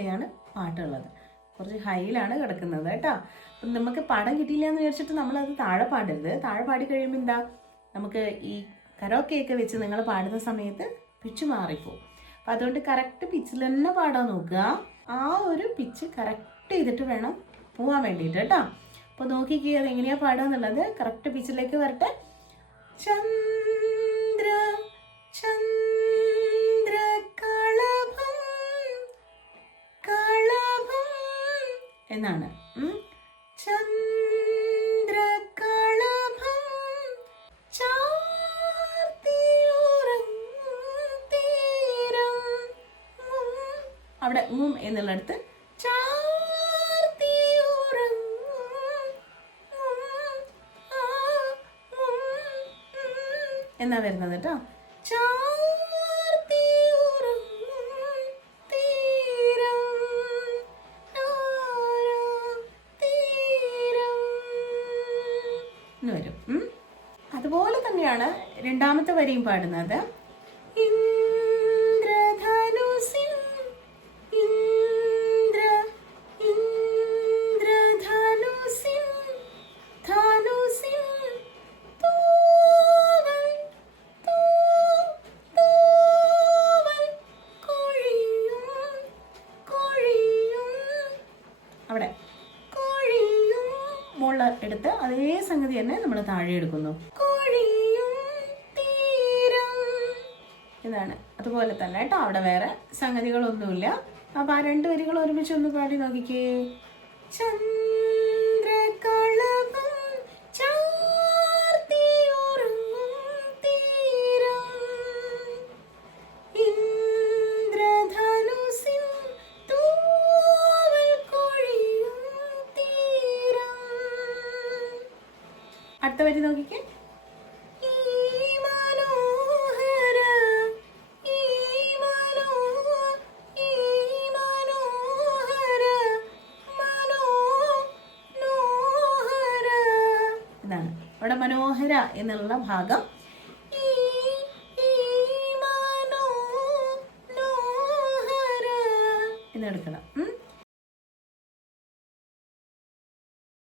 അവിടെയാണ് പാട്ടുള്ളത്. കുറച്ച് ഹൈയിലാണ് കിടക്കുന്നത് കേട്ടോ. അപ്പം നമുക്ക് പടം കിട്ടിയില്ല എന്ന് വിചാരിച്ചിട്ട് നമ്മളത് താഴെ പാടരുത്. താഴെ പാടി കഴിയുമ്പോൾ എന്താ, നമുക്ക് ഈ കരോക്കെയൊക്കെ വെച്ച് നിങ്ങൾ പാടുന്ന സമയത്ത് പിച്ച് മാറിപ്പോവും. അപ്പം അതുകൊണ്ട് കറക്റ്റ് പിച്ചിൽ തന്നെ പാടാൻ നോക്കുക. ആ ഒരു പിച്ച് കറക്റ്റ് ചെയ്തിട്ട് വേണം പോവാൻ വേണ്ടിയിട്ട് കേട്ടോ. അപ്പോൾ നോക്കിക്കേ അത് എങ്ങനെയാണ് പാടുക എന്നുള്ളത്. കറക്റ്റ് പിച്ചിലേക്ക് വരട്ടെ. ചന്ദ്ര ചന്ദ്ര കളഭം കളഭം എന്നാണ്. ചന്ദ്ര കളഭം ചാർത്തിയുറങ്ങും തീരം. അവിടെ എന്നുള്ളടത്ത് എന്നാ വരുന്നത് കേട്ടോ. എന്ന് വരും. അതുപോലെ തന്നെയാണ് രണ്ടാമത്തെ വരിയും പാടുന്നത്. അവിടെ കോഴിയും മുള്ള എടുത്ത് അതേ സംഗതി തന്നെ നമ്മൾ താഴെ എടുക്കുന്നു. കോഴിയും തീരം ഇതാണ്. അതുപോലെ തന്നെ കേട്ടോ. അവിടെ വേറെ സംഗതികളൊന്നുമില്ല. അപ്പൊ ആ 2 വരികൾ ഒരുമിച്ച് ഒന്ന് പാടി നോക്കിക്കേ. ചന്ദ്രകളഭം ചാർത്തിയുറങ്ങും തീരം ഇന്ദ്രധനുസിൻ അടുത്ത വരി നോക്കിക്കേ. ഇതാണ് അവിടെ മനോഹര എന്നുള്ള ഭാഗം എന്നെടുക്കണം.